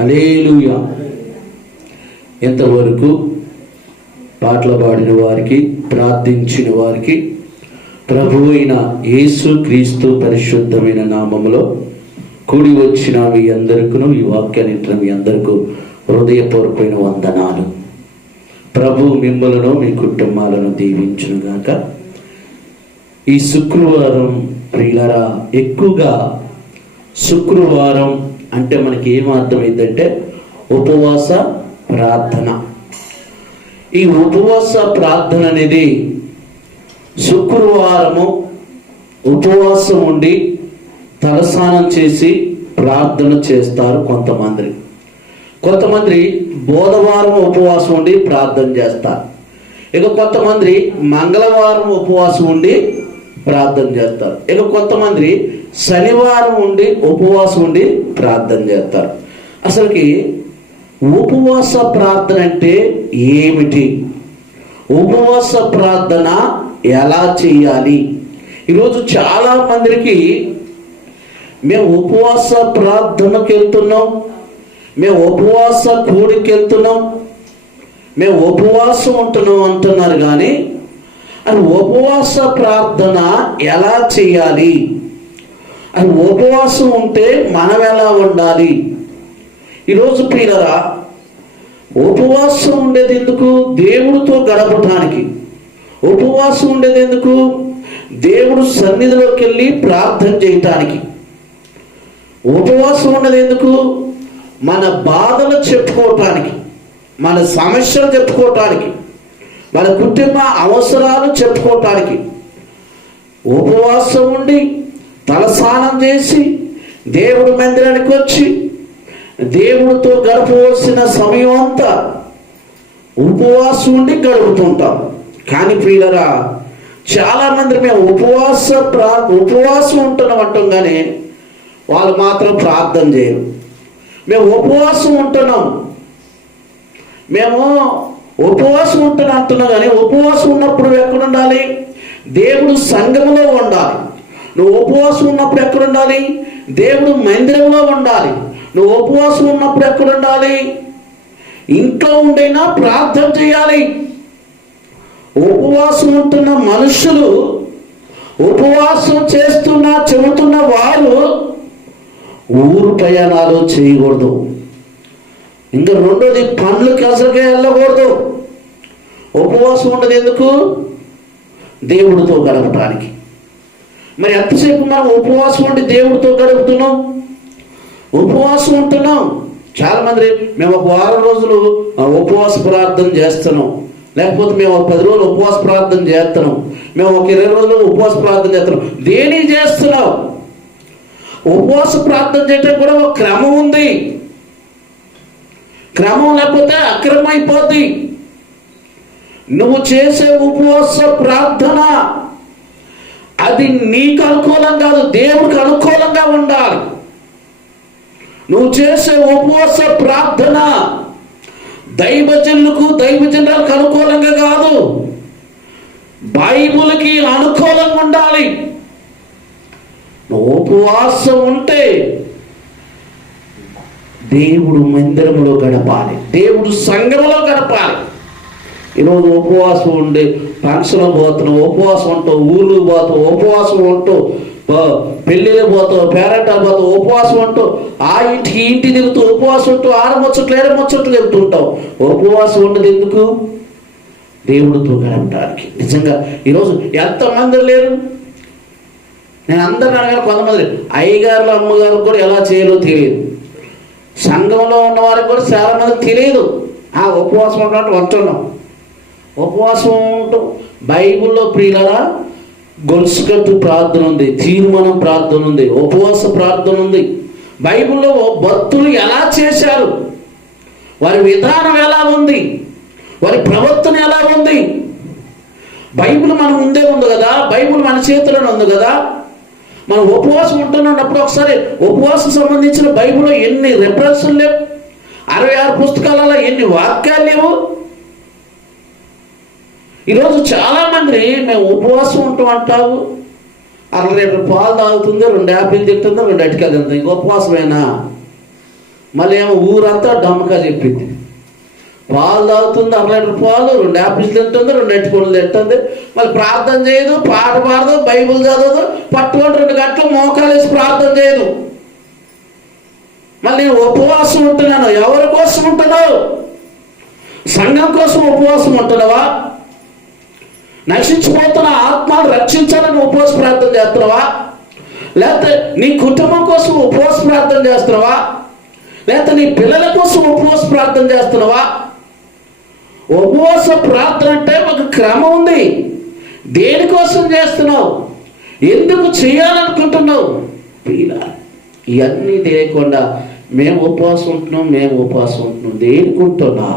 హల్లెలూయా. ఎంతవరకు పాటలు పాడిన వారికి, ప్రార్థించిన వారికి ప్రభువు అయిన యేసు క్రీస్తు పరిశుద్ధమైన నామములో కూడి వచ్చిన మీ అందరికీ, ఈ వాక్యాన్ని మీ అందరికీ హృదయపూర్వకమైన వందనాలు. ప్రభు మిమ్మలను మీ కుటుంబాలను దీవించునుగాక. ఈ శుక్రవారం ప్రియులారా, ఎక్కువగా శుక్రవారం అంటే మనకి ఏం అర్థమైందంటే ఉపవాస ప్రార్థన. ఈ ఉపవాస ప్రార్థన అనేది శుక్రవారము ఉపవాసం ఉండి తలస్నానం చేసి ప్రార్థన చేస్తారు కొంతమంది బుధవారం ఉపవాసం ఉండి ప్రార్థన చేస్తారు. ఇక కొంతమంది మంగళవారం ఉపవాసం ఉండి ప్రార్థన చేస్తారు. ఇక కొంతమంది శనివారం ఉండి ఉపవాసం ఉండి ప్రార్థన చేస్తారు. అసలుకి ఉపవాస ప్రార్థన అంటే ఏమిటి? ఉపవాస ప్రార్థన ఎలా చేయాలి? ఈరోజు చాలా మందికి మేము ఉపవాస ప్రార్థనకు వెళ్తున్నాం, మేము ఉపవాస కూడికి వెళ్తున్నాం, మేము ఉపవాసం ఉంటున్నాం అంటున్నారు. కానీ అది ఉపవాస ప్రార్థన ఎలా చేయాలి, అది ఉపవాసం ఉంటే మనం ఎలా ఉండాలి? ఈరోజు ప్రియులారా, ఉపవాసం ఉండేది ఎందుకు? దేవుడితో గడపడానికి. ఉపవాసం ఉండేది ఎందుకు? దేవుడు సన్నిధిలోకి వెళ్ళి ప్రార్థన చేయటానికి. ఉపవాసం ఉండేది ఎందుకు? మన బాధలు చెప్పుకోవటానికి, మన సమస్యలు చెప్పుకోవటానికి, మన కుటుంబ అవసరాలు చెప్పుకోవటానికి. ఉపవాసం ఉండి తలస్నానం చేసి దేవుడి మందిరానికి వచ్చి దేవుడితో గడపవలసిన సమయం అంతా ఉపవాసం ఉండి గడుపుతుంటాం. కానీ ప్రియులారా, చాలా మంది మేము ఉపవాసం ఉంటున్నాం అంటాం, కానీ వాళ్ళు మాత్రం ప్రార్థన చేయరు. మేము ఉపవాసం ఉంటున్నాం, మేము ఉపవాసం ఉంటున్నాం అంటున్నాం, కానీ ఉపవాసం ఉన్నప్పుడు ఎక్కడ ఉండాలి? దేవుడు సంఘములో ఉండాలి. నువ్వు ఉపవాసం ఉన్నప్పుడు ఎక్కడ ఉండాలి? దేవుడు మందిరంలో ఉండాలి. నువ్వు ఉపవాసం ఉన్నప్పుడు ఎక్కడ ఉండాలి? ఇంట్లో ఉండైనా ప్రార్థన చేయాలి. ఉపవాసం ఉంటున్న మనుషులు, ఉపవాసం చెబుతున్న వారు ఊరు ప్రయాణాలు చేయకూడదు. ఇంకా రెండోది, పనులకి అసలుకే వెళ్ళకూడదు. ఉపవాసం ఉండదు ఎందుకు? దేవుడితో గడపటానికి. మరి ఎంతసేపు మనం ఉపవాసం ఉండి దేవుడితో గడుపుతున్నాం, ఉపవాసం ఉంటున్నాం. చాలామంది మేము ఒక వారం రోజులు ఉపవాస ప్రార్థన చేస్తున్నాం, లేకపోతే మేము ఒక 10 రోజులు ఉపవాస ప్రార్థన చేస్తున్నాం, మేము ఒక 20 రోజులు ఉపవాస ప్రార్థన చేస్తున్నాం. దేనికి చేస్తున్నాం? ఉపవాస ప్రార్థన చేయడం కూడా ఒక క్రమం ఉంది. క్రమం లేకపోతే అక్రమం అయిపోద్ది. నువ్వు చేసే ఉపవాస ప్రార్థన అది నీకు అనుకూలం కాదు, దేవుడికి అనుకూలంగా ఉండాలి. నువ్వు చేసే ఉపవాస ప్రార్థన దైవజనులకు అనుకూలంగా కాదు, బైబిల్కి అనుకూలంగా ఉండాలి. నువ్వు ఉపవాసం ఉంటే దేవుడు మందిరంలో గడపాలి, దేవుడు సంఘంలో గడపాలి. ఈరోజు ఉపవాసం ఉండి ఫంక్షన్ పోతున్నావు, ఉపవాసం ఉంటావు, ఊళ్ళు పోతావు, ఉపవాసం ఉంటావు, పెళ్ళిళ్ళు పోతావు, పేరెంటాలు పోతావు, ఉపవాసం ఉంటావు, ఆ ఇంటికి ఇంటి తిరుగుతూ ఉపవాసం ఉంటావు, ఆడముచ్చట్లు ఏడముచ్చట్లు తిరుగుతుంటావు. ఉపవాసం ఉండదు ఎందుకు? దేవుడితో గడపడానికి. నిజంగా ఈరోజు ఎంతమంది లేరు? నేను అందరిని అడగాలి. కొంతమంది అయ్యగారులు అమ్మగారు కూడా ఎలా చేయాలో తెలియదు, సంఘంలో ఉన్న వారికి కూడా చాలా మందికి తెలియదు. ఉపవాసం ఉన్నట్టు ఉంటున్నాం, ఉపవాసం ఉంటాం. బైబిల్లో ప్రియులారా, గొలుసు కట్టు ప్రార్థన ఉంది, తీర్మానం ప్రార్థన ఉంది, ఉపవాస ప్రార్థన ఉంది. బైబిల్లో భక్తులు ఎలా చేశారు, వారి విధానం ఎలా ఉంది, వారి ప్రవర్తన ఎలా ఉంది? బైబిల్ మన ముందే ఉంది కదా, బైబిల్ మన చేతిలోనే ఉంది కదా. మనం ఉపవాసం ఉంటున్నప్పుడు ఒకసారి ఉపవాసం సంబంధించిన బైబిల్లో ఎన్ని రెఫరెన్సులు లేవు? 66 పుస్తకాలలో ఎన్ని వాక్యాలు లేవు? ఈరోజు చాలామంది మేము ఉపవాసం ఉంటాం అంటావు, 1/2 లీటర్ పాలు తాగుతుంది, 2 యాపిల్ తింటుంది, 2 అటికాయలు తింటుంది. ఇంక ఉపవాసమేనా? మళ్ళీ ఏమో ఊరంతా డమ్మగా చెప్పింది. పాలు తాగుతుంది, 1 లీటర్ పాలు, 2 యాపిల్స్ తింటుంది, 2 అరటిపండ్లు తింటుంది. మళ్ళీ ప్రార్థన చేయదు, పాట పాడదు, బైబిల్ చదవదు, పట్టుకొని 2 గంటలు మోకాలు వేసి ప్రార్థన చేయదు. మళ్ళీ నేను ఉపవాసం ఉంటున్నాను. ఎవరి కోసం ఉంటున్నావు? సంఘం కోసం ఉపవాసం ఉంటున్నావా? నశించిపోతున్న ఆత్మను రక్షించాలని ఉపవాస ప్రార్థన చేస్తున్నావా? లేకపోతే నీ కుటుంబం కోసం ఉపవాస ప్రార్థన చేస్తున్నావా? లేకపోతే నీ పిల్లల కోసం ఉపవాస ప్రార్థన చేస్తున్నావా? ఉపవాస ప్రార్థన అంటే ఒక క్రమం ఉంది. దేనికోసం చేస్తున్నావు? ఎందుకు చేయాలనుకుంటున్నావు? ఇవన్నీ తెలియకుండా మేము ఉపవాసం ఉంటున్నాం దేనికుంటున్నా?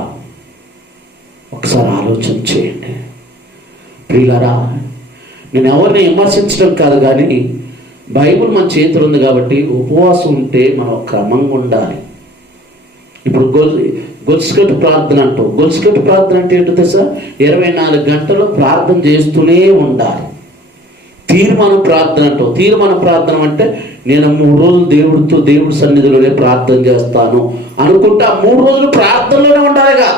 ఒకసారి ఆలోచన చేయండి ప్రియులారా. నేను ఎవరిని విమర్శించడం కాదు, కానీ బైబిల్ మన చేతులు ఉంది కాబట్టి ఉపవాసం ఉంటే మనం క్రమంగా ఉండాలి. ఇప్పుడు గొలుసుకట్టు ప్రార్థన అంటాం. గొలుసుకట్టు ప్రార్థన అంటే ఏంటో తెలుసా? 24 గంటలు ప్రార్థన చేస్తూనే ఉండాలి. తీర్మాన ప్రార్థన అంటాం. తీర్మాన ప్రార్థన అంటే నేను 3 రోజులు దేవుడి సన్నిధిలోనే ప్రార్థన చేస్తాను అనుకుంటే ఆ 3 రోజులు ప్రార్థనలోనే ఉండాలిగా.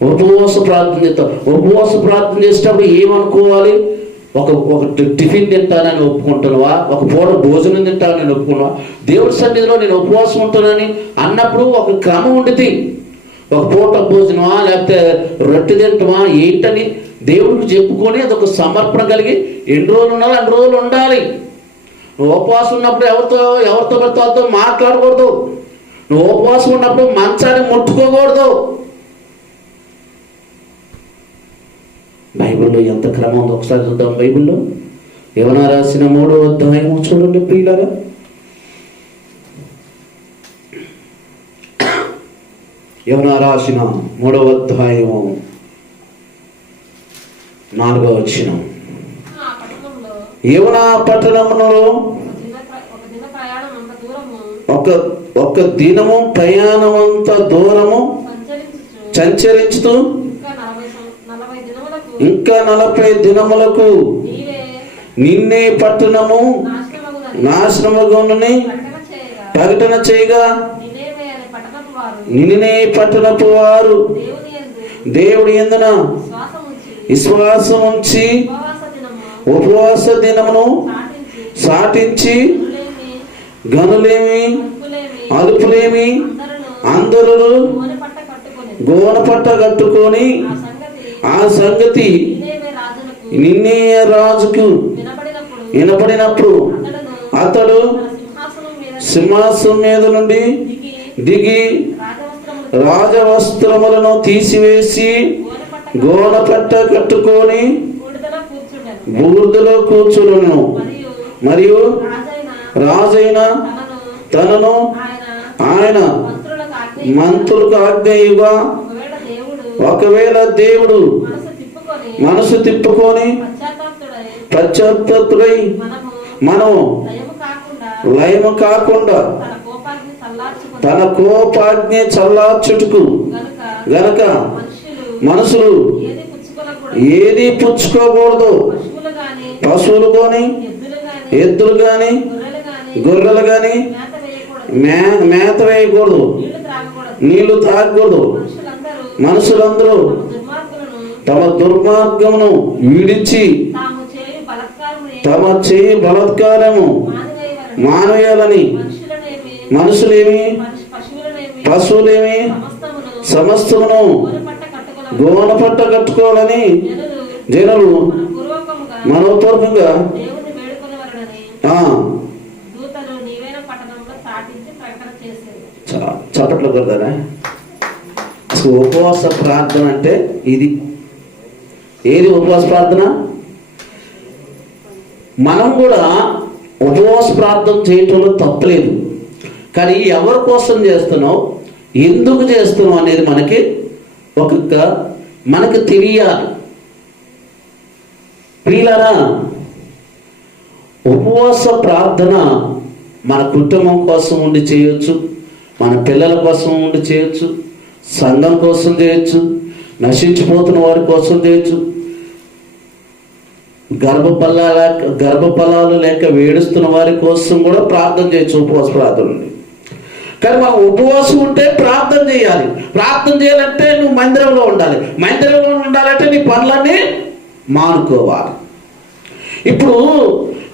ఉపవాస ప్రార్థన చేస్తాం. ఉపవాస ప్రార్థన చేసేటప్పుడు ఏమనుకోవాలి? ఒక టిఫిన్ తింటానని ఒప్పుకుంటున్నావా? ఒక పూట భోజనం తింటానని ఒప్పుకున్నావా? దేవుడి సన్నిధిలో నేను ఉపవాసం ఉంటానని అన్నప్పుడు ఒక క్రమం ఉండేది. ఒక పూట భోజనమా లేకపోతే రొట్టె తింటామా ఏంటని దేవుడికి చెప్పుకొని అదొక సమర్పణ కలిగి ఎన్ని రోజులు ఉండాలి అన్ని రోజులు ఉండాలి. నువ్వు ఉపవాసం ఉన్నప్పుడు ఎవరితో పడితే మాట్లాడకూడదు. నువ్వు ఉపవాసం ఉన్నప్పుడు మంచాన్ని ముట్టుకోకూడదు. బైబిల్లో ఎంత క్రమం ఉందో ఒకసారి చూద్దాం. బైబిల్లో యోనా రాసిన 3వ అధ్యాయము చూడండి ప్రియులారా. యోనా రాసిన 3వ అధ్యాయము 4వ వచనం. యోనా పట్టణంలో ఒక దినము ప్రయాణమంత దూరము సంచరించుతూ ఇంకా 40 దినములకు నిన్నే పట్టణము నాశనముగునని ప్రకటన చేయగా నిన్నే పట్టణపు వారు దేవుడి యందున విశ్వాసం ఉంచి ఉపవాస దినమును సాటించి గనులేమి అదుపులేమి అందరూ గోనపట్ట కట్టుకొని ఆ సంగతి నిన్నే రాజుకు వినపడినప్పుడు అతడు సింహాసనం మీద నుండి దిగి రాజవస్త్రములను తీసివేసి గోనపట్ట కట్టుకొని బూర్దులో కూర్చును. మరియు రాజైన తనను ఆయన మంత్రులకు ఆజ్ఞయుగా ఒకవేళ దేవుడు మనసు తిప్పుకొని పశ్చాత్తాపతుడై మనము లయము కాకుండా తన కోపాజ్ఞ చల్లార్చుటకు గనక మనుషులు ఏది పుచ్చుకోకూడదు. పశువులు కానీ ఎద్దులు కానీ గొర్రెలు కానీ మేత వేయకూడదు, నీళ్లు తాగకూడదు. మనుషులందరూ తమ దుర్మార్గమును విడిచి తమ చేయి బలాత్కారము మానవేయాలని మనుషులేమి పశువులేమి సమస్తమును గోనపట్ట కట్టుకోవాలని జనులు మనోపూర్వకంగా చప్పట్లు కొడతారా? ఉపవాస ప్రార్థన అంటే ఇది. ఏది ఉపవాస ప్రార్థన? మనం కూడా ఉపవాస ప్రార్థన చేయటంలో తప్పలేదు, కానీ ఎవరి కోసం చేస్తున్నావు, ఎందుకు చేస్తున్నావు అనేది మనకి తెలియాలి. ప్రియులారా, ఉపవాస ప్రార్థన మన కుటుంబం కోసం ఉండి చేయొచ్చు, మన పిల్లల కోసం ఉండి చేయొచ్చు, సంఘం కోసం చేయొచ్చు, నశించిపోతున్న వారి కోసం చేయొచ్చు. గర్భఫలాలు లేక వేడుస్తున్న వారి కోసం కూడా ప్రార్థన చేయొచ్చు, ఉపవాస ప్రార్థన. కానీ మనం ఉపవాసం ఉంటే ప్రార్థన చేయాలి. ప్రార్థన చేయాలంటే నువ్వు మందిరంలో ఉండాలి. మందిరంలో ఉండాలంటే నీ పనులన్నీ మానుకోవాలి. ఇప్పుడు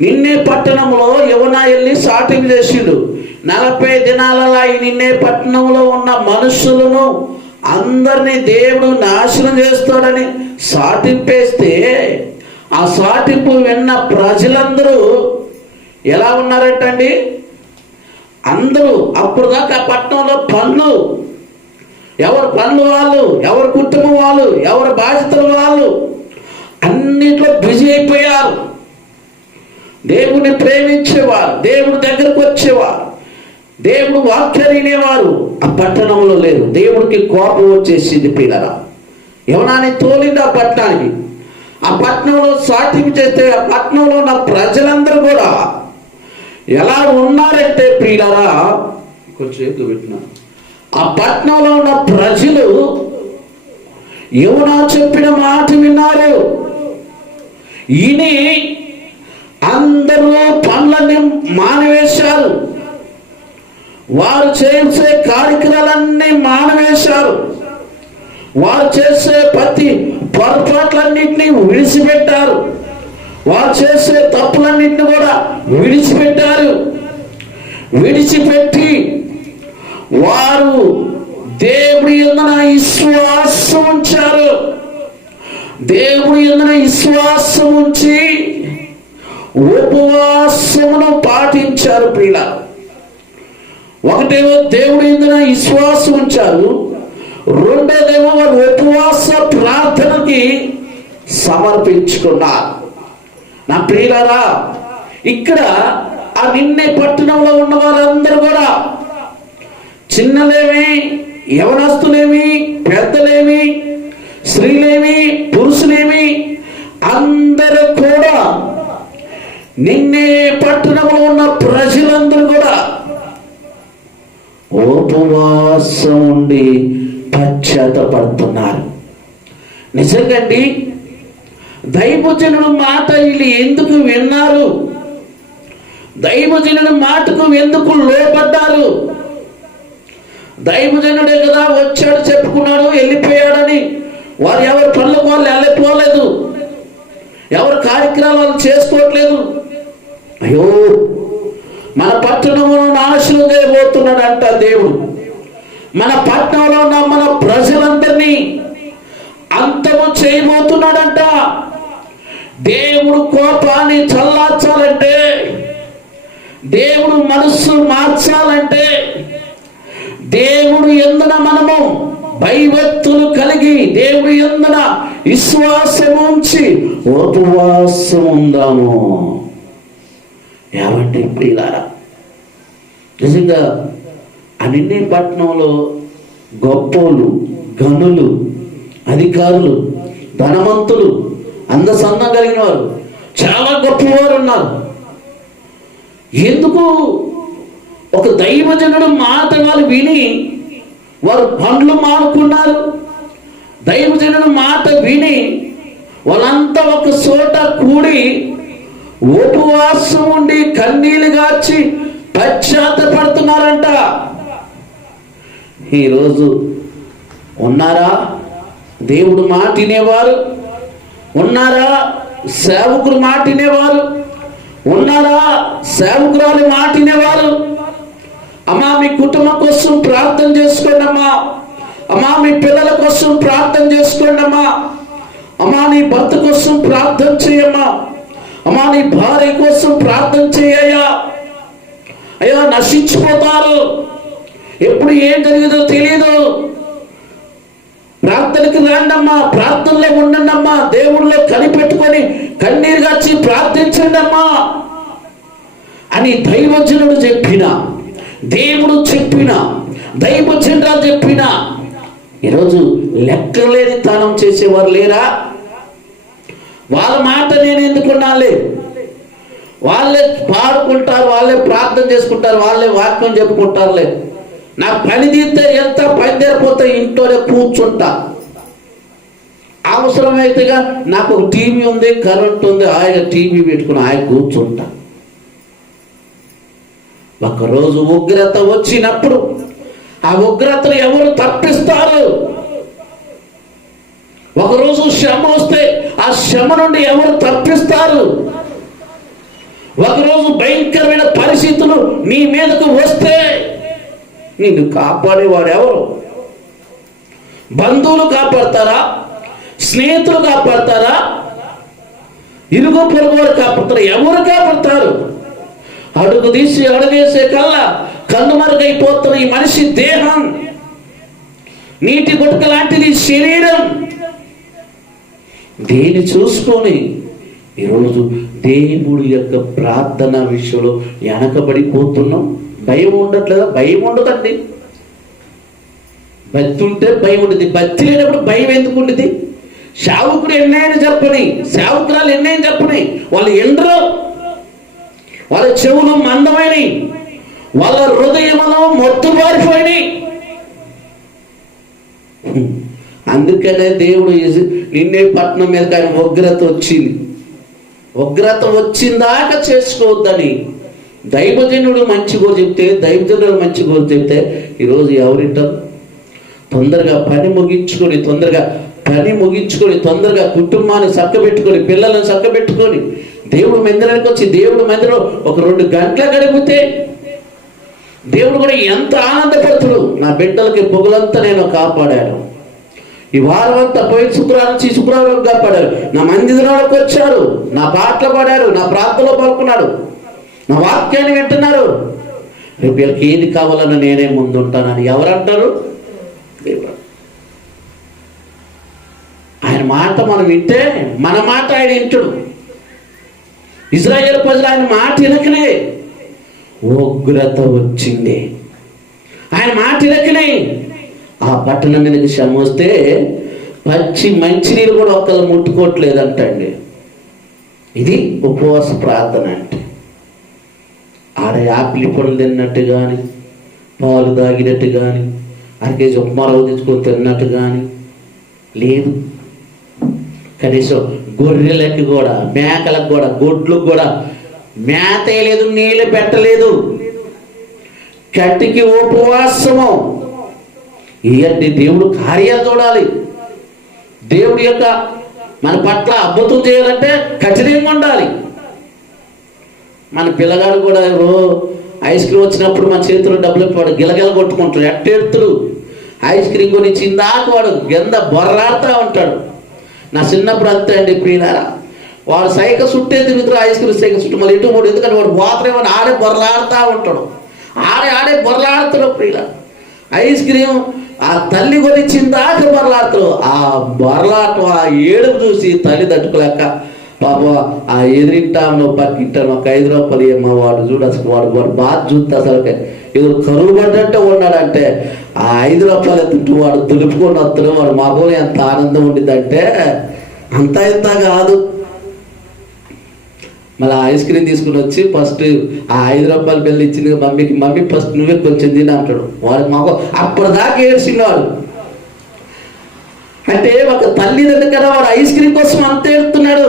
నిన్నే పట్టణంలో యవనాయల్ని సాటింపు చేసిండు. 40 దినాలలో ఈ నిన్నే పట్టణంలో ఉన్న మనుషులను అందరినీ దేవుడు నాశనం చేస్తాడని సాటింపేస్తే ఆ సాటింపు విన్న ప్రజలందరూ ఎలా ఉన్నారంటండి? అందరూ అప్పుడు దాకా ఆ పట్టణంలో పనులు, ఎవరి పనులు వాళ్ళు, ఎవరి కుటుంబం వాళ్ళు, ఎవరి బాధ్యతలు వాళ్ళు అన్నిట్లో బిజీ అయిపోయారు. దేవుని ప్రేమించేవారు, దేవుడి దగ్గరకు వచ్చేవారు, దేవుడు వాక్యాన్ని వినేవారు ఆ పట్టణంలో లేరు. దేవుడికి కోపం వచ్చేసింది. పిల్లరా, యవనాన్ని తోలింది ఆ పట్టణానికి. ఆ పట్టణంలో సాటింపు చేస్తే ఆ పట్టణంలో ఉన్న ప్రజలందరూ కూడా ఎలా ఉన్నారంటే ప్రియులారా, కొంచెం ఎక్కువ పెట్టిన ఆ పట్టణంలో ఉన్న ప్రజలు యోనా చెప్పిన మాట విన్నారు. ఈయని అందరూ పనులన్నీ మానివేశారు. వారు చేసే కార్యక్రమాలన్నీ మానవేశారు. వారు చేసే ప్రతి పొరపాట్లన్నింటినీ విడిచిపెట్టారు. వారు చేసే తప్పులన్నింటినీ కూడా విడిచిపెట్టారు. విడిచిపెట్టి వారు దేవుడి యందున విశ్వాసం ఉంచారు. దేవుడి యందున విశ్వాసం ఉంచి ఉపవాసమును పాటించారు. ప్రియుల, ఒకటేమో దేవుడి యందున విశ్వాసం ఉంచారు, రెండోదేమో వారు ఉపవాస ప్రార్థనకి సమర్పించుకున్నారు. నా ప్రియులారా, ఇక్కడ ఆ నిన్నే పట్టణంలో ఉన్న వారందరూ కూడా చిన్నలేమి, యవనస్తులేమి, పెద్దలేమి, స్త్రీలేమి, పురుషులేమి అందరూ కూడా నిన్నే పట్టణంలో ఉన్న ప్రజలందరూ కూడా ఉపవాసం ఉండి పశ్చాత్తపడుతున్నారు. నిజంగాండి, దైవజనుల మాట వీళ్ళు ఎందుకు విన్నారు? దైవజనుల మాటకు ఎందుకు లోపడ్డారు? దైవజనుడే కదా వచ్చాడు, చెప్పుకున్నాడు, వెళ్ళిపోయాడని వారు ఎవరి పనులకు వాళ్ళు వెళ్ళిపోలేదు, ఎవరి కార్యక్రమాలు చేసుకోవట్లేదు. అయ్యో, మన పట్టణంలో నాశనం చేయబోతున్నాడంట దేవుడు. మన పట్టణంలో ఉన్న మన ప్రజలందరినీ అంతము చేయబోతున్నాడంట. దేవుడు కోపాన్ని చల్లార్చాలంటే, దేవుడు మనస్సు మార్చాలంటే, దేవుడు యందున మనము భయభక్తులు కలిగి దేవుడు యందున విశ్వాసం ఉంచి ఉపవాసం ఉందాము. ఏమంటే ప్రియులారా, నిజంగా అన్ని పట్టణంలో గొప్పోళ్ళు, గనులు, అధికారులు, ధనవంతులు, అందసందం కలిగిన వారు, చాలా గొప్పవారు ఉన్నారు. ఎందుకు? ఒక దైవజనుడు మాట వాళ్ళు విని వారు పనులు మానుకున్నారు. దైవజనుడు మాట విని వాళ్ళంతా ఒక చోట కూడి ఉపవాసం ఉండి కన్నీళ్లు గార్చి పశ్చాత్తపడుతున్నారంట. ఈరోజు ఉన్నారా దేవుడు మాట వినేవారు? ఉన్నారా సేవకుడు మాట వినేవారు? ఉన్నారా సేవకురాలు మాట వినేవారు? అమ్మా, మీ కుటుంబం కోసం ప్రార్థన చేసుకోండి అమ్మా. అమ్మా, మీ పిల్లల కోసం ప్రార్థన చేసుకోండి అమ్మా. అమ్మా, నీ భర్త కోసం ప్రార్థన చేయమ్మా. అమ్మా, నీ భార్య కోసం ప్రార్థన చేయయ్యా. అయ్యా, నశించిపోతారు, ఎప్పుడు ఏం జరిగిందో తెలియదు. ప్రార్థనకి రాండమ్మా, ప్రార్థనలో ఉండండి అమ్మా, దేవుడిలో కనిపెట్టుకొని కన్నీరు గార్చి ప్రార్థించండి అమ్మా అని దైవజనుడు చెప్పిన, దేవుడు చెప్పిన, దైవజనుడు చెప్పిన ఈరోజు లెక్కలేని దానం చేసేవారు లేరా? వాళ్ళ మాట నేను ఎందుకున్నాలే, వాళ్ళే పాడుకుంటారు, వాళ్ళే ప్రార్థన చేసుకుంటారు, వాళ్ళే వాక్యం చెప్పుకుంటారులే, నా పని తీస్తే ఎంత పని తీరిపోతే ఇంట్లోనే కూర్చుంటా అవసరమైతేగా నాకు ఒక టీవీ ఉంది, కరెంట్ ఉంది, ఆయన టీవీ పెట్టుకుని ఆయన కూర్చుంటా. ఒకరోజు ఉగ్రత వచ్చినప్పుడు ఆ ఉగ్రతను ఎవరు తప్పిస్తారు? ఒకరోజు శ్రమ వస్తే ఆ శ్రమ నుండి ఎవరు తప్పిస్తారు? ఒకరోజు భయంకరమైన పరిస్థితులు నీ మీదకు వస్తే నిన్ను కాపాడేవాడు ఎవరు? బంధువులు కాపాడతారా? స్నేహితులు కాపాడతారా? ఇరుగు పొరుగు వారు కాపాడతారు? ఎవరు కాపాడతారు? అడుగు తీసి అడుగేసే కల్లా కన్నుమరుగైపోతున్న ఈ మనిషి దేహం, నీటి గుట్క లాంటిది శరీరం. దేని చూసుకొని ఈరోజు దేవుడి యొక్క ప్రార్థన విషయంలో వెనకబడిపోతున్నాం. భయం ఉండట్లేదా? భయం ఉండదండి. భక్తి ఉంటే భయం ఉండదు. భక్తి లేనప్పుడు భయం ఎందుకు ఉండదు? సేవకుడు ఎన్నైనా చెప్పని, సేవకురాలు ఎన్నైనా చెప్పని, వాళ్ళు ఎండరు, వాళ్ళ చెవులు మందమైనవి, వాళ్ళ హృదయములు మొత్తుబారిపోయినాయి. అందుకనే దేవుడు నిన్నే పట్టణం మీద ఆయన ఉగ్రత వచ్చింది. ఉగ్రత వచ్చిందాకా చేసుకోవద్దని దైవజనుడు మంచి గోరు చెప్తే, దైవజనుడు మంచి గోరు చెప్తే ఈరోజు ఎవరింటారు? తొందరగా పని ముగించుకొని, తొందరగా కుటుంబాన్ని చక్కబెట్టుకొని, పిల్లలను చక్కబెట్టుకొని దేవుడు మందిరానికి వచ్చి దేవుడు మందిరంలో ఒక 2 గంటలు గడిపితే దేవుడు కూడా ఎంత ఆనందపడుతుడు. నా బిడ్డలకి పొగులంతా నేను కాపాడాను, ఈ వారం అంతా పోయిన శుక్రవారం నుంచి శుక్రవారం కాపాడారు, నా మందిరానికి వచ్చారు, నా పాటలు పాడారు, నా ప్రార్థనలో పాల్గొన్నాడు, నా వాక్యాన్ని వింటున్నారు. రేపు వీళ్ళకి ఏది కావాలన్నా నేనే ముందుంటానని ఎవరంటారు? దేవుడు. ఆయన మాట మనం వింటే మన మాట ఆయన వింటుడు. ఇశ్రాయేలు ప్రజలు ఆయన మాట వినకనే ఉగ్రత వచ్చింది. ఆయన మాట వినకనే ఆ పట్టణం మీదకి శ్రమ వస్తే పచ్చి మంచినీళ్ళు కూడా ఒక్కళ్ళు ముట్టుకోవట్లేదంటండి. ఇది ఉపవాస ప్రార్థన అంటే. ఆడ యాపిల్ పండ్లు తిన్నట్టు కానీ, పాలు తాగినట్టు కానీ, అరకేజీ ఉప్మారావు తెచ్చుకొని తిన్నట్టు కానీ లేదు. కనీసం గొర్రెలకి కూడా, మేకలకు కూడా, గొడ్లకు కూడా మేత వేయలేదు, నీళ్ళు పెట్టలేదు. కట్టికి ఉపవాసము. ఇవన్నీ దేవుడు కార్యాలు చూడాలి. దేవుడి యొక్క మన పట్ల అద్భుతం చేయాలంటే కఠినంగా ఉండాలి. మన పిల్లగాడు కూడా ఐస్ క్రీమ్ వచ్చినప్పుడు మన చేతిలో డబ్బులు వాడు గిలగిల కొట్టుకుంటాడు, ఎట్టెడుతుడు. ఐస్ క్రీమ్ కొని చిందాక వాడు కింద బొర్రాడుతూ ఉంటాడు. నా చిన్నప్పుడు అంతే అండి ప్రియులారా. వాడు సైకిల్ చుట్టే తిరుగుతారు, ఐస్ క్రీమ్ సైకిల్ చుట్టూ మళ్ళీ ఇటు మూడు. ఎందుకంటే వాడు పోతరేమో ఆడే బొర్రలాడుతూ ఉంటాడు, ఆడే బొర్రలాడుతాడు ప్రియుల. ఐస్ క్రీమ్ ఆ తల్లి కొనిచ్చిందాక బొర్రలాడుతాడు. ఆ బొర్రలాటం, ఆ ఏడుపు చూసి తల్లి తట్టుకోలేక పాప ఆ ఎదిరింటాను పక్కింటాను ఒక 5 రూపాయలు ఏమో వాడు చూడ అసలు వాడు బాధ చూస్తే అసలు ఏదో కరువు పడ్డంటే ఉన్నాడంటే ఆ 5 రూపాయలు తింటూ వాడు దులుపుకొని వస్తాడు. వాడు మగం ఎంత ఆనందం ఉండిద్దంటే అంత ఇంత కాదు. మళ్ళీ ఐస్ క్రీమ్ తీసుకుని వచ్చి ఫస్ట్ ఆ 5 రూపాయల బిల్లు ఇచ్చింది మమ్మీకి, మమ్మీ ఫస్ట్ నువ్వే కొంచెం తిని అంటాడు. వాడు మగం అప్పటిదాకా ఏడ్చినాడు. అంటే ఒక తల్లిదండ్రులు కదా వాడు ఐస్ క్రీమ్ కోసం అంత ఏడుతున్నాడు.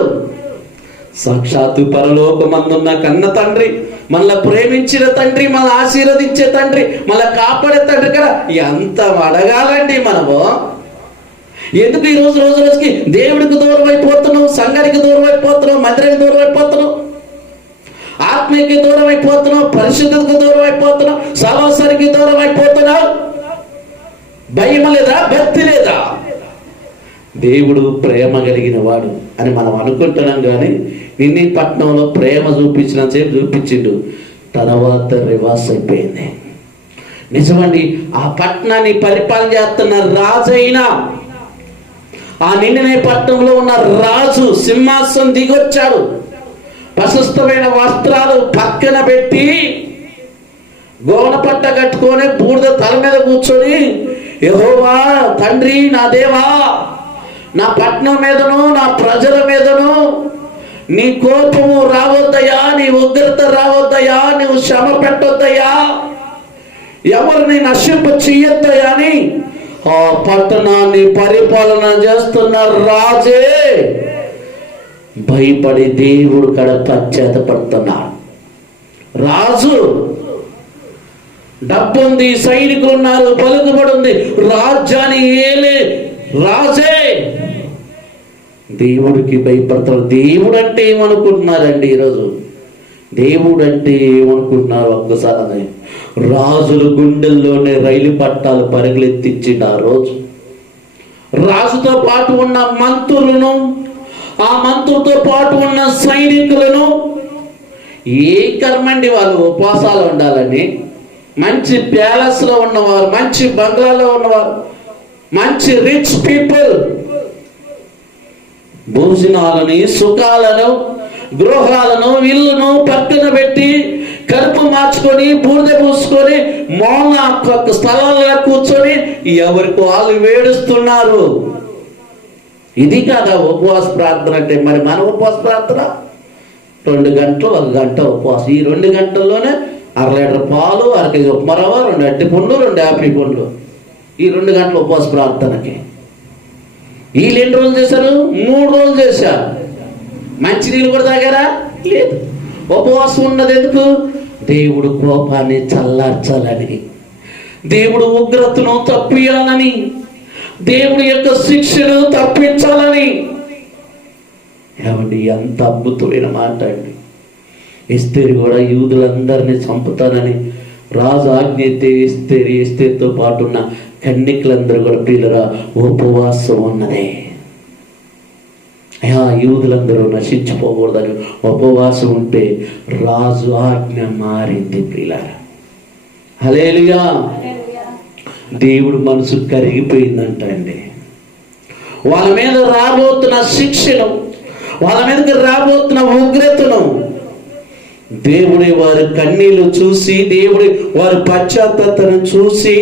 సాక్షాత్తు పరలోకమందున్న కన్న తండ్రి, మళ్ళీ ప్రేమించిన తండ్రి, మళ్ళీ ఆశీర్వదించే తండ్రి, మళ్ళీ కాపాడే తండ్రి కదా ఎంత అడగాలండి మనము. ఎందుకు ఈ రోజు రోజుకి దేవుడికి దూరం అయిపోతున్నావు, సంఘానికి దూరం అయిపోతున్నావు, మందిరానికి దూరం అయిపోతున్నావు, ఆత్మీయకి దూరం అయిపోతున్నావు, పరిశుద్ధతకు దూరం అయిపోతున్నావు, సహవాసానికి దూరం అయిపోతున్నావు? భయం లేదా? భక్తి లేదా? దేవుడు ప్రేమ కలిగిన వాడు అని మనం అనుకుంటున్నాం, కానీ నిన్నీ పట్టణంలో ప్రేమ చూపించినంతసేపు చూపించిండు, తర్వాత రివర్స్ అయిపోయింది. నిజమండి. ఆ పట్టణాన్ని పరిపాలన చేస్తున్న రాజైనా, ఆ నిన్ననే పట్టణంలో ఉన్న రాజు సింహాసనం దిగొచ్చాడు. ప్రశస్తమైన వస్త్రాలు పక్కన పెట్టి గోన పట్ట కట్టుకొని బూడిద తల మీద కూర్చొని, యెహోవా తండ్రి, నా దేవా, నా పట్టణం మీదను నా ప్రజల మీదను నీ కోపము రావద్దయా, నీ ఉగ్రత రావద్దయా, నీవు శ్రమ పెట్టొద్దయా, ఎవరిని నశింప చెయ్యొద్దయా అని ఆ పట్టణాన్ని పరిపాలన చేస్తున్న రాజే భయపడి దేవుడు కడ పశ్చాత్తపడుతున్నాడు. రాజు డబ్బుంది, సైనికులు ఉన్నారు, పలుకుబడి ఉంది, రాజ్యాన్ని ఏలే రాజే దేవుడికి భయపడతారు. దేవుడు అంటే ఏమనుకుంటున్నారండి ఈరోజు? దేవుడు అంటే ఏమనుకుంటున్నారు? ఒక్కసారి రాజుల గుండెల్లోనే రైలు పట్టాలు పరుగులెత్తించింది ఆ రోజు. రాజుతో పాటు ఉన్న మంత్రులను, ఆ మంత్రులతో పాటు ఉన్న సైనికులను, ఏ కర్మండి వాళ్ళు ఉపవాసాలు ఉండాలని, మంచి ప్యాలెస్లో ఉన్నవారు, మంచి బంగ్లాలో ఉన్నవారు, మంచి రిచ్ పీపుల్ భోజనాలని, సుఖాలను, గృహాలను, ఇల్లును పక్కన పెట్టి కడుపు మార్చుకొని బూడిద పూసుకొని మౌన స్థలాల్లో కూర్చొని ఎవరికి వాళ్ళు వేడుస్తున్నారు. ఇది కాదా ఉపవాస ప్రార్థన అంటే? మరి మన ఉపవాస ప్రార్థన 2 గంటలు, 1 గంట ఉపవాసం. ఈ 2 గంటల్లోనే 1/2 లీటర్ పాలు, 1 కేజీ ఉప్మా రవ్వ, 2 అరటి పండ్లు, 2 యాపిల్ పండ్లు. ఈ 2 గంటల ఉపవాస ప్రార్థనకి వీళ్ళు ఎన్ని రోజులు చేశారు? 3 రోజులు చేశారు. మంచినీళ్ళు కూడా తాగారా? లేదు. ఉపవాసం ఉన్నది ఎందుకు? దేవుడు కోపాన్ని చల్లార్చాలని, దేవుడు ఉగ్రతను తప్పియాలని, దేవుడి యొక్క శిక్షను తప్పించాలని. ఏమండి, ఎంత అద్భుతమైన మాట అండి. ఎస్తేరు కూడా యూదులందరినీ చంపుతానని రాజు ఆజ్ఞ అయితే ఎస్తేరుతో పాటు ఉన్న కన్యకులందరూ కూడా ప్రియులరా ఉపవాసం ఉన్నదే. యూదులందరూ నశించిపోకూడదని ఉపవాసం ఉంటే రాజు ఆజ్ఞ మారింది ప్రియులారా. హల్లెలూయా. దేవుడు మనసు కరిగిపోయిందంట అండి. వాళ్ళ మీద రాబోతున్న శిక్షను, వాళ్ళ మీదకి రాబోతున్న ఉగ్రతను దేవుడి వారి కన్నీళ్లు చూసి, దేవుడి వారి పశ్చాత్తతను చూసి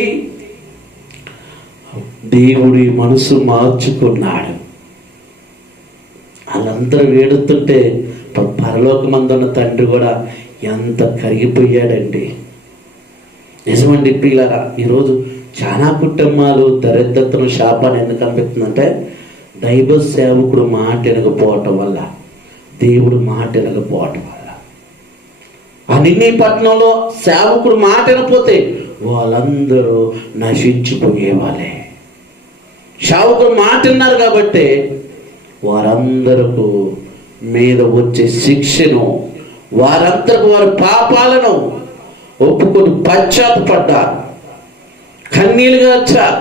దేవుడి మనసు మార్చుకున్నాడు. వాళ్ళందరూ వేడుతుంటే పరలోకమందున్న తండ్రి కూడా ఎంత కరిగిపోయాడండి. నిజమండి ప్రియులారా, ఈరోజు చాలా కుటుంబాలు దరిద్రతను, శాపాన్ని ఎందుకు అనిపిస్తుందంటే దైవ సేవకుడు మాట వినకపోవటం వల్ల, దేవుడు మాట వినకపోవటం వల్ల. అన్ని పట్టణంలో సేవకుడు మాట వినకపోతే వాళ్ళందరూ నశించిపోయేవాళ్ళే. సేవకుడు మాట విన్నారు కాబట్టి వారందరకు మీద వచ్చే శిక్షను, వారందరికి వారి పాపాలను ఒప్పుకొని పశ్చాత్తపడ్డారు, కన్నీలుగా వచ్చారు.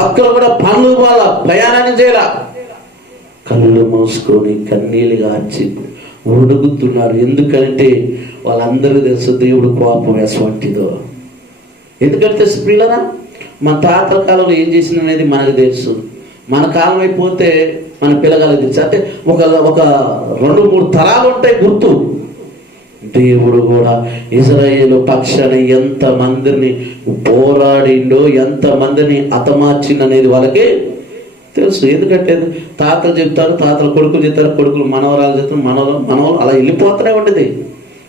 ఒక్కరు కూడా పనులు వాళ్ళ ప్రయాణాన్ని చేయాల, కళ్ళు మూసుకొని కన్నీలుగా వచ్చి ఉడుగుతున్నారు. ఎందుకంటే వాళ్ళందరూ తెలుసు దేవుడు కోపం ఎటువంటిదో. ఎందుకంటే పిల్లరా, మన తాతల కాలంలో ఏం చేసింది అనేది మనకు తెలుసు. మన కాలం అయిపోతే మన పిల్లగాలకు తెలుసు. అంటే ఒక 2-3 తరాలు ఉంటాయి గుర్తు. దేవుడు కూడా ఇజ్రాయేలు పక్షాన ఎంతమందిని పోరాడిండో, ఎంతమందిని హతమార్చిందనేది వాళ్ళకి తెలుసు. ఎందుకంటే తాతలు చెప్తారు, తాతలు కొడుకులు చెప్తారు, కొడుకులు మనవరాలు చెప్తారు, మనవలు అలా వెళ్ళిపోతూనే ఉండేది.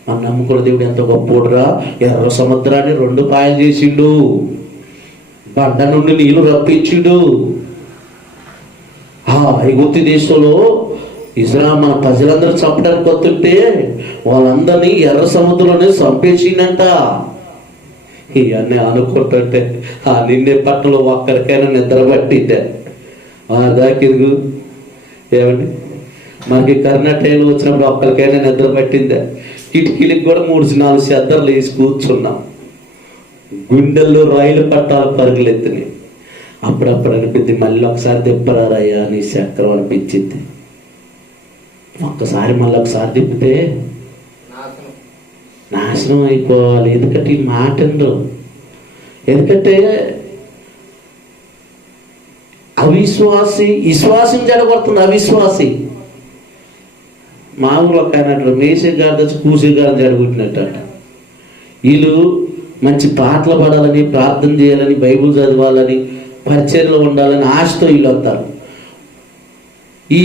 మన నమ్ముకున్న దేవుడు ఎంత గొప్పోడురా, ఎర్ర సముద్రాన్ని 2 పాయలు చేసిండు, బండ నుండి నీళ్లు రప్పించిండు. ఐగుప్తు దేశంలో మన ప్రజలందరూ చంపడానికి వస్తుంటే వాళ్ళందరినీ ఎర్ర సముద్రంలోనే చంపేసిందంట. ఇవన్నీ అనుకుంటుంటే నిన్నే పట్టణంలో ఒక్కరికైనా నిద్ర పట్టిద్దే దాకింది. ఏమండి, మనకి కరోనా టైంలో వచ్చినప్పుడు ఒక్కరికైనా నిద్ర పట్టిందే? కిటికీలకు కూడా 3-4 చెద్దర్లు వేసి కూర్చున్నాం. గుండెల్లో రైలు పట్టాలు పరుగులెత్తినాయి. అప్పుడప్పుడు అనిపించింది, మళ్ళీ ఒకసారి తిప్పరారయ్యా నీ చక్రం అనిపించింది. ఒక్కసారి మళ్ళీ ఒకసారి తిప్పితే నాశనం అయిపోవాలి. ఎందుకంటే ఈ మాట ఉండరు. ఎందుకంటే విశ్వాసం జరగబడుతుంది. అవిశ్వాసి మా ఊళ్ళో కానట్లు మేసే గారి తెచ్చి కూసే గారి జరుగుతున్నట్టు. వీళ్ళు మంచి పాటలు పాడాలని, ప్రార్థన చేయాలని, బైబుల్ చదవాలని, పరిచర్యలో ఉండాలని ఆశతో వీళ్ళు వస్తారు. ఈ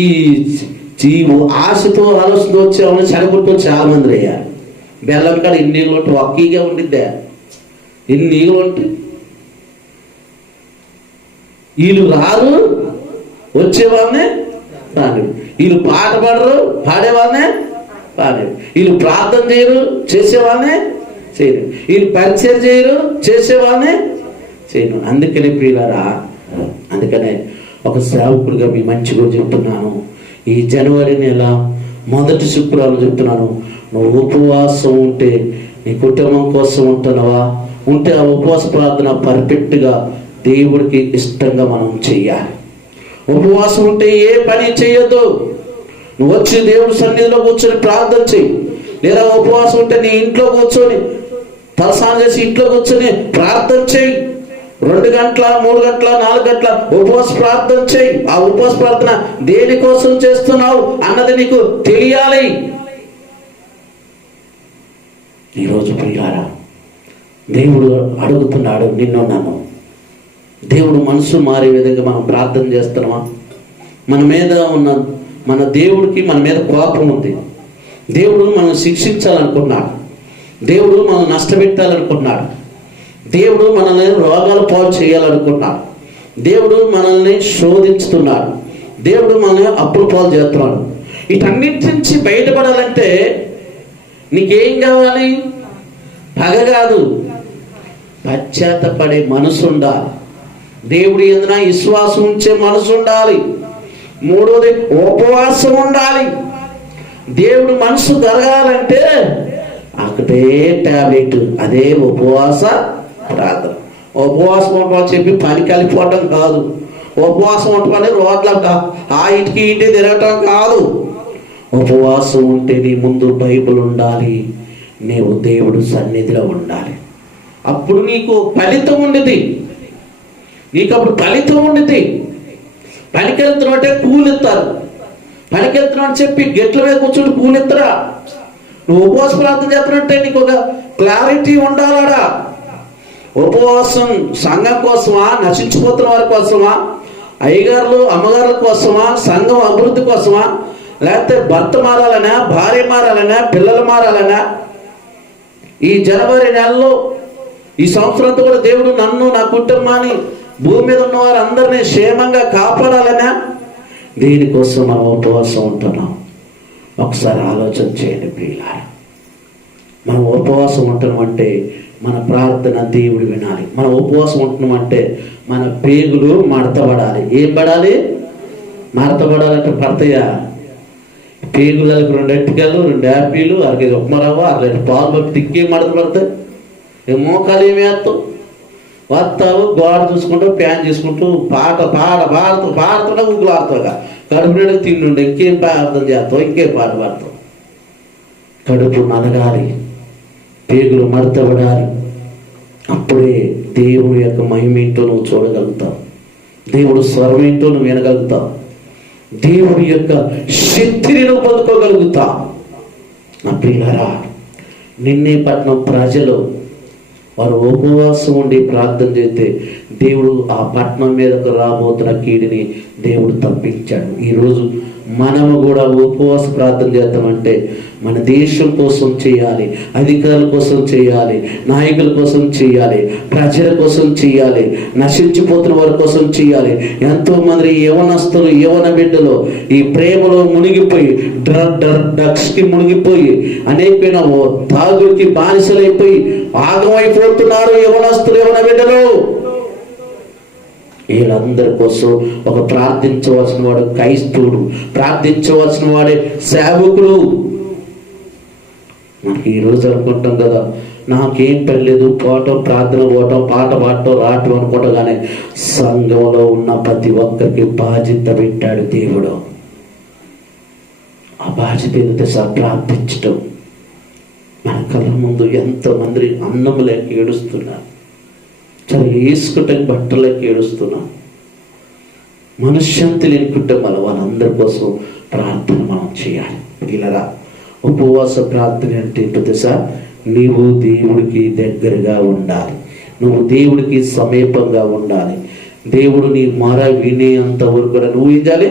ఆశతో ఆలోచనతో వచ్చేవాళ్ళని చెడగొట్టు చాలా మంది అయ్యారు. బెల్లం కాడ ఇన్ని ఈగలు ఉంటే ఒక్కీగా ఉండిద్దా? ఇన్ని ఈగలు ఉంటాయి. వీళ్ళు రారు, వచ్చేవాళ్ళనే రాని. వీళ్ళు పాట పాడరు, పాడేవాళ్ళనే పాడే. వీళ్ళు ప్రార్థన చేయరు, చేసేవాళ్ళనే చేయరు. వీళ్ళు పరిచయం చేయరు, చేసేవాళ్ళనే చేయను. అందుకనే ప్రియులారా, అందుకనే ఒక సేవకుడిగా మీ మంచిగా చెప్తున్నాను. ఈ జనవరి నెల మొదటి శుక్రవారం చెప్తున్నాను, నువ్వు ఉపవాసం ఉంటే నీ కుటుంబం కోసం ఉంటున్నావా? ఉంటే ఆ ఉపవాస ప్రార్థన పర్ఫెక్ట్గా దేవుడికి ఇష్టంగా మనం చెయ్యాలి. ఉపవాసం ఉంటే ఏ పని చేయొద్దు. నువ్వు వచ్చి దేవుడి సన్నిధిలో కూర్చొని ప్రార్థన చెయ్యి. లేదా ఉపవాసం ఉంటే నీ ఇంట్లో కూర్చొని తలస్నానం చేసి ఇంట్లో కూర్చొని ప్రార్థన చెయ్యి. 2 గంటల 3 గంటల 4 గంటల ఉపవాస ప్రార్థన చెయ్యి. ఆ ఉపవాస ప్రార్థన దేనికోసం చేస్తున్నావు అన్నది నీకు తెలియాలి. ఈరోజు ప్రియులారా, దేవుడు అడుగుతున్నాడు నిన్ను నన్ను. దేవుడు మనసు మారే విధంగా మనం ప్రార్థన చేస్తున్నామా? మన దేవుడికి మన మీద కోపం ఉంది. దేవుడు మనం శిక్షించాలనుకున్నాడు. దేవుడు మనం నష్టపెట్టాలనుకున్నాడు. దేవుడు మనల్ని రోగాల పాలు చేయాలనుకున్నాడు. దేవుడు మనల్ని శోధించుతున్నాడు. దేవుడు మనల్ని అప్పుల పాలు చేస్తున్నాడు. వీటన్నిటి నుంచి బయటపడాలంటే నీకేం కావాలి? పగ కాదు, పశ్చాత్తపడే మనసు ఉండాలి. దేవుడి యందున విశ్వాసం ఉంచే మనసు ఉండాలి. 3వది ఉపవాసం ఉండాలి. దేవుడు మనసు కలగాలంటే ఒకటే టాబ్లెట్, అదే ఉపవాస ప్రార్థన. ఉపవాసం ఉండమని చెప్పి పని కలిపోవటం కాదు. ఉపవాసం ఉండమని రోడ్ల ఆ ఇంటికి ఇంటి తిరగటం కాదు. ఉపవాసం ఉంటే నీ ముందు బైబిల్ ఉండాలి, నీవు దేవుడు సన్నిధిలో ఉండాలి. అప్పుడు నీకు ఫలితం ఉండేది. నీకు అప్పుడు ఫలితం ఉండేది. పనికెళ్తున్నావు అంటే కూలిస్తారు. పనికెళ్తున్నావు అని చెప్పి గెట్ల మీద కూర్చొని కూలిస్తారా? నువ్వు ఉపవాస ప్రార్థన చేస్తున్నట్టే నీకు ఒక క్లారిటీ ఉండాలడా. ఉపవాసం సంఘం కోసమా, నశించిపోతున్న వారి కోసమా, అయ్యగారులు అమ్మగారుల కోసమా, సంఘం అభివృద్ధి కోసమా, లేకపోతే భర్త మారాలనా, భార్య మారాలనా, పిల్లలు మారాలనా? ఈ జనవరి నెలలో ఈ సంవత్సరంతో కూడా దేవుడు నన్ను, నా కుటుంబాన్ని, భూమి మీద ఉన్న వారు అందరినీ క్షేమంగా కాపాడాలనా? దీనికోసం మనం ఉపవాసం ఉంటున్నాం. ఒకసారి ఆలోచన చేయండి ప్రియులారా. మనం ఉపవాసం ఉంటున్నామంటే మన ప్రార్థన దేవుడు వినాలి. మనం ఉపవాసం ఉంటున్నామంటే మన పేగులు మడతపడాలి. ఏం పడాలి? మడతపడాలంటే పడతాయా? పేగులకు 2 అరటికాయలు, 2 యాపిలు, 1 కేజీ ఉప్మారవ్వ, 1 లీటర్ పాలు పట్టి తిక్కే మడత పడతాయి. మోకాలు ఏమి వేస్తావు? వస్తావు, గోడ చూసుకుంటూ ఫ్యాన్ చేసుకుంటూ పాడుతుంటే ఊగులు ఆడుతావుగా. కడుపు నిండా తిండి ఇంకేం ప్రార్థన చేస్తావు, ఇంకేం పాట పాడతావు. కడుపు నలగాలి, పేగులు మడతపడాలి. అప్పుడే దేవుడి యొక్క మహిమేంటో నువ్వు చూడగలుగుతావు. దేవుడు స్వరం ఏంటో నువ్వు వినగలుగుతావు. దేవుడి యొక్క శక్తిని నువ్వు పొందుకోగలుగుతావు. నా పిల్లరా, నిన్నే పట్నం ప్రజలు వారు ఉపవాసం ఉండి ప్రార్థన చేస్తే దేవుడు ఆ పట్టణం మీదకు రాబోతున్న కీడిని దేవుడు తప్పించాడు. ఈరోజు మనము కూడా ఉపవాస ప్రార్థన చేద్దామంటే మన దేశం కోసం చేయాలి, అధికారుల కోసం చేయాలి, నాయకుల కోసం చేయాలి, ప్రజల కోసం చేయాలి, నశించిపోతున్న వారి కోసం చేయాలి. ఎంతోమంది యవనస్తులు, యవన బిడ్డలు ఈ ప్రేమలో మునిగిపోయి డ్రగ్స్కి మునిగిపోయి అనేకమైన తాగుడికి బానిసలైపోయి ఆగమైపోతున్నారు యవనస్తులు, యవన బిడ్డలు. వీళ్ళందరి కోసం ఒక ప్రార్థించవలసిన వాడు క్రైస్తవుడు, ప్రార్థించవలసిన వాడే సేవకుడు. మనకి ఈరోజు అనుకుంటాం కదా, నాకేం పర్లేదు, పోవటం, ప్రార్థన పోవటం, పాట పాడటం, రావటం అనుకుంటాం. కానీ సంఘంలో ఉన్న ప్రతి ఒక్కరికి బాధ్యత పెట్టాడు దేవుడు. ఆ బాధ్యత ఏంటంటే ప్రార్థించటం. మన కళ్ళ ముందు ఎంతోమంది అన్నం లేక ఏడుస్తున్నారు, చాలా వేసుకుంటానికి బట్టలేక ఏడుస్తున్నాం. మనశ్శాంతి లేని కుటుంబాలు వాళ్ళందరి కోసం ప్రార్థన మనం చేయాలి. ఇలా ఉపవాస ప్రార్థన అంటే ఏంటో తెలుసా? నీవు దేవుడికి దగ్గరగా ఉండాలి, నువ్వు దేవుడికి సమీపంగా ఉండాలి. దేవుడు నీ మొర వినేంత వరకు కూడా నువ్వు ఏం చేయాలి?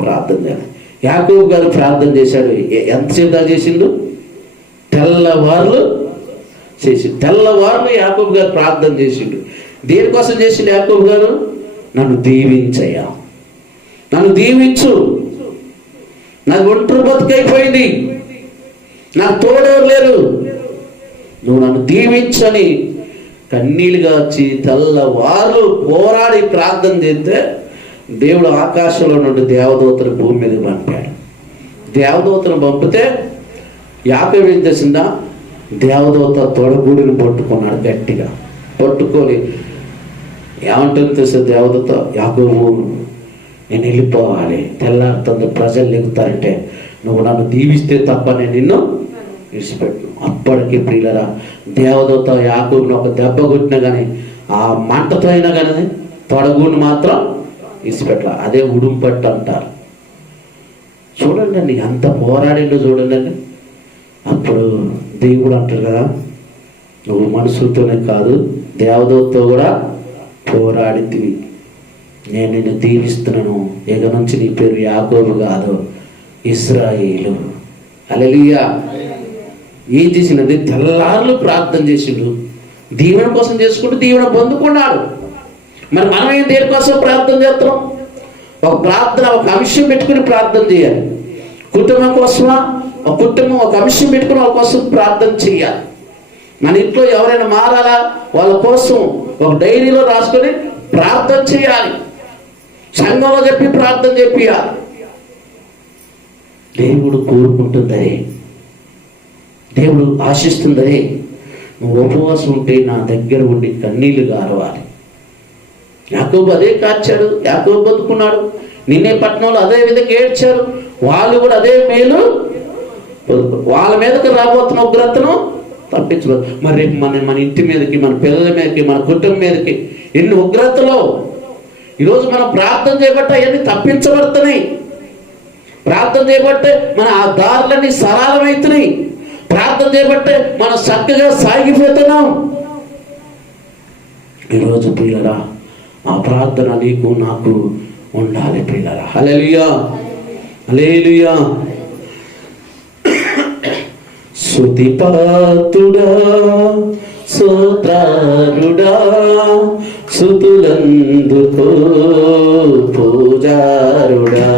ప్రార్థన చేయాలి. యాకోబు గారు ప్రార్థన చేశాడు. ఎంతసేపు చేసిండు? తెల్లవారులు చేసి, తెల్లవారులు యాకోబు గారు ప్రార్థన చేసిండు. దేనికోసం చేసిండు యాకోబు గారు? నన్ను దీవించయ్యా, నన్ను దీవించు, నాకు ఒంటరి బతుకైపోయింది, నాకు తోడెవరు లేరు, నువ్వు నన్ను దీవించని కన్నీళ్ళుగా వచ్చి తెల్లవారు పోరాడి ప్రార్థన చేస్తే దేవుడు ఆకాశంలో నుండి దేవదూతను భూమి మీద పంపాడు. దేవదూతను పంపితే యాకోబు ఏం చేసిందా, దేవదూత తొడగూడిని పట్టుకున్నాడు, గట్టిగా పట్టుకొని ఏమంటుంది తెలిసే దేవదూత, యాకోబు నేను వెళ్ళిపోవాలి, తెల్లారుతుంది, ప్రజలు లెగుతారంటే నువ్వు నన్ను దీవిస్తే తప్ప నేను నిన్ను విడిచిపెట్టు. అప్పటికి ప్రియులరా దేవదూత యాకోబుని ఒక దెబ్బ కొట్టినా కానీ ఆ మంటతో అయినా కానీ తొడగూని మాత్రం విడిచిపెట్టాల. అదే ఉడుంపట్టు అంటారు. చూడండి అండి ఎంత పోరాడిండో చూడండి అండి. అప్పుడు దేవుడు అంటారు కదా, నువ్వు మనుషులతోనే కాదు దేవదూతతో కూడా పోరాడితివి, నేను నిన్ను దీవిస్తున్నాను, ఇక నుంచి నీ పేరు యాకోబు కాదు ఇశ్రాయేలు. హల్లెలూయా. ఏం చేసినది, తెల్లార్లు ప్రార్థన చేసిండు, దీవెన కోసం చేసుకుంటూ దీవెన పొందుకున్నాడు. మరి మనం ఏం దేని కోసం ప్రార్థన చేస్తున్నాం? ఒక ప్రార్థన, ఒక అంశం పెట్టుకుని ప్రార్థన చేయాలి. కుటుంబం కోసమా, ఒక కుటుంబం ఒక అంశం పెట్టుకుని వాళ్ళ కోసం ప్రార్థన చేయాలి. మన ఇంట్లో ఎవరైనా మారాలా, వాళ్ళ కోసం ఒక డైరీలో రాసుకొని ప్రార్థన చేయాలి. సంఘంలో చెప్పి ప్రార్థన చేపియాలి. దేవుడు కోరుకుంటుందరే, దేవుడు ఆశిస్తుందరే, నువ్వు ఉపవాసం ఉంటే నా దగ్గర ఉండి కన్నీళ్లు గారవాలి. యాకోబు అదే కార్చాడు, యాకోబు బతుకున్నాడు. నిన్నే పట్టణంలో అదే విధంగా ఏడ్చారు, వాళ్ళు కూడా అదే మేలు, వాళ్ళ మీదకి రాబోతున్న ఉగ్రతను తప్పించలేదు. మరి రేపు మన ఇంటి మీదకి, మన పిల్లల మీదకి, మన కుటుంబం మీదకి ఎన్ని ఉగ్రతలో ఈరోజు మనం ప్రార్థన చేయబట్టే అవన్నీ తప్పించబడుతున్నాయి. ప్రార్థన చేయబట్టే మన ఆ దారులన్నీ సరళమవుతున్నాయి. ప్రార్థన చేయబట్టే మనం చక్కగా సాగిపోతున్నాం. ఈరోజు ప్రియులరా ఆ ప్రార్థన నీకు నాకు ఉండాలి ప్రియులరా. హల్లెలూయా, హల్లెలూయా. స్తుతిపాత్రుడా, స్తోత్రారుడా, స్తుతులందుకో పూజారుడా.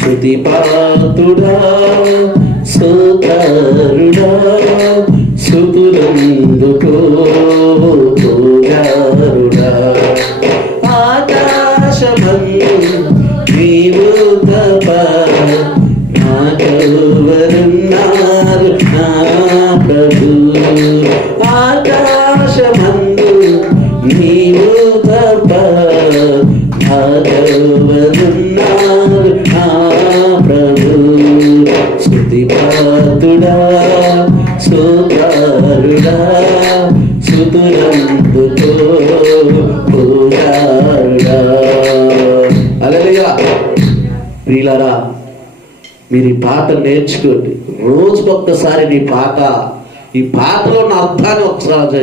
స్తుతిపాత్రుడా, స్తోత్రారుడా, స్తుతులందుకో పూజారుడా. ఆకాశమందు నీవు తప్ప నాకెవరున్నారు నా ప్రభు. ఆకాశమందు నీవు తప్ప నాకెవరున్నారు నా ప్రభు. స్తుతిపాత్రుడా, స్తోత్రారుడా, స్తుతులందుకో పూజారుడా. హల్లెలూయా. ప్రియులారా మీరు ఈ పాట నేర్చుకోండి. రోజుకొక్కసారి ఈ పాటలో నా అర్థాన్ని ఒకసారి,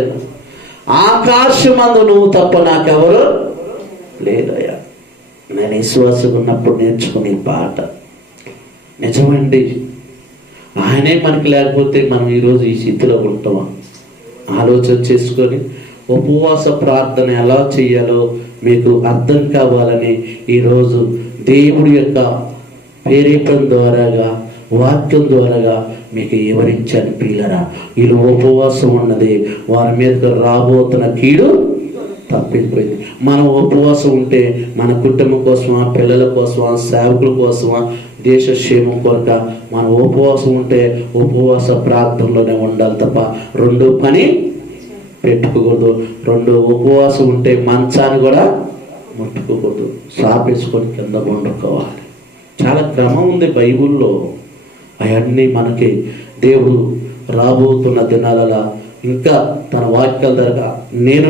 ఆకాశమందు నువ్వు తప్ప నాకెవరు లేదయ్యా. నేను విశ్వాసం ఉన్నప్పుడు నేర్చుకుని పాట నిజమండి. ఆయనే మనకి లేకపోతే మనం ఈరోజు ఈ స్థితిలో ఉంటామా? ఆలోచన చేసుకొని ఉపవాస ప్రార్థన ఎలా చేయాలో మీకు అర్థం కావాలని ఈరోజు దేవుడి యొక్క ప్రేరేపణ ద్వారాగా, వాక్యం ద్వారాగా మీకు వివరించాను ప్రియులారా. వీళ్ళు ఉపవాసం ఉన్నది వారి మీదకి రాబోతున్న కీడు తప్పిపోయింది. మనం ఉపవాసం ఉంటే మన కుటుంబం కోసమా, పిల్లల కోసమా, సేవకుల కోసమా, దేశ క్షేమం కొరక మన ఉపవాసం ఉంటే ఉపవాస ప్రార్థనలోనే ఉండాలి తప్ప రెండో పని పెట్టుకోకూడదు. రెండు ఉపవాసం ఉంటే మంచాన్ని కూడా ముట్టుకోకూడదు, సాపేసుకొని కింద వండుకోవాలి. చాలా క్రమం ఉంది బైబిల్లో. అవన్నీ మనకి దేవుడు రాబోతున్న దినాలలో ఇంకా తన వాక్యాల ద్వారా నేను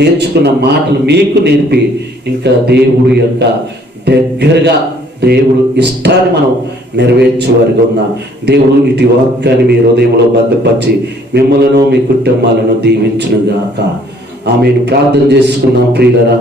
నేర్చుకున్న మాటలు మీకు నేర్పి ఇంకా దేవుడి యొక్క దగ్గరగా దేవుడు ఇష్టాన్ని మనం నెరవేర్చేవారిగా ఉందాం. దేవుడు ఇటు వాక్యాన్ని మీ హృదయంలో భద్రపరిచి మిమ్మలను మీ కుటుంబాలను దీవించునుగాక. ఆమెను ప్రార్థన చేసుకున్నాం ప్రియులరా.